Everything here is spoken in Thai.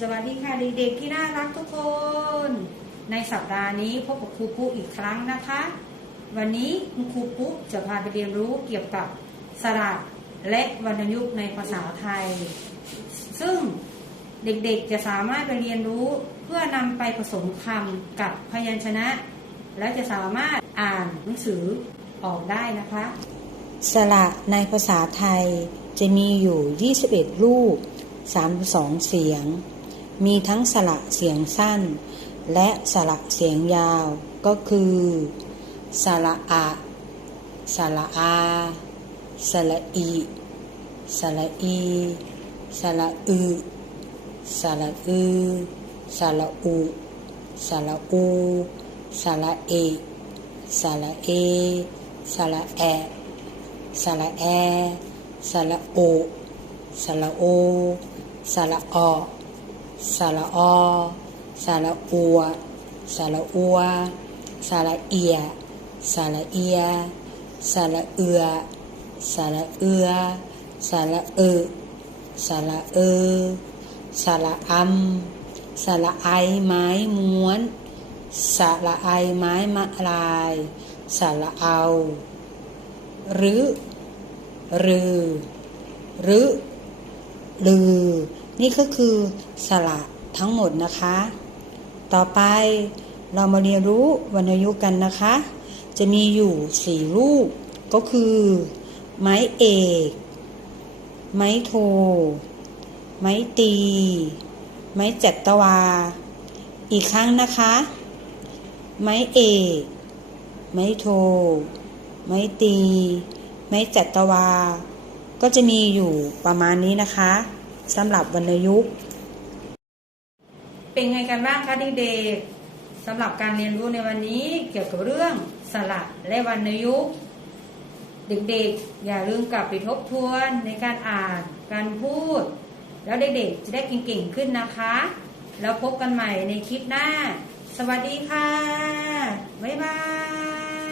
สวัสดีค่ะเด็กๆที่น่ารักทุกคน ในสัปดาห์นี้พบกับครูปุ๊อีกครั้งนะคะ วันนี้คุณครูปุ๊จะพาไปเรียนรู้เกี่ยวกับสระและวรรณยุกต์ในภาษาไทย ซึ่งเด็กๆจะสามารถไปเรียนรู้เพื่อนำไปผสมคำกับพยัญชนะ แล้วจะสามารถอ่านหนังสือออกได้นะคะ สระในภาษาไทยจะมีอยู่ 21 รูป 32 เสียง มีทั้งสระเสียงสั้น และสระเสียงยาวก็คือสระอะสระอาสระอีสระอีสระอึสระอือสระอุสระอูสระเอสระเอสระแอสระแอสระโอสระโอสระออ สระออสระอัวสระอัวสระเอียสระเอียสระเอือสระเอือสระเออสระเออสระอำสระไอไม้ม้วนสระไอไม้มะลายสระเอา หรือ รือ หรือ ลือ นี่ก็คือสระทั้งหมดนะคะ ต่อไปเรามาเรียนรู้วรรณยุกต์กันนะคะ จะมีอยู่สี่รูป ก็คือ ไม้เอก ไม้โท ไม้ตี ไม้จัตวา อีกครั้งนะคะ ไม้เอก ไม้โท ไม้ตี ไม้จัตวา ก็จะมีอยู่ประมาณนี้นะคะ สำหรับวรรณยุกต์ เป็นไงกันบ้างคะเด็กๆสำหรับการเรียนรู้ในวันนี้เกี่ยวกับเรื่องสระและวรรณยุกต์ เด็กๆ อย่าลืมกลับไปทบทวนในการอ่านการพูด แล้วเด็กๆ จะได้เก่งๆขึ้นนะคะ แล้วพบกันใหม่ในคลิปหน้า สวัสดีค่ะ บ๊ายบาย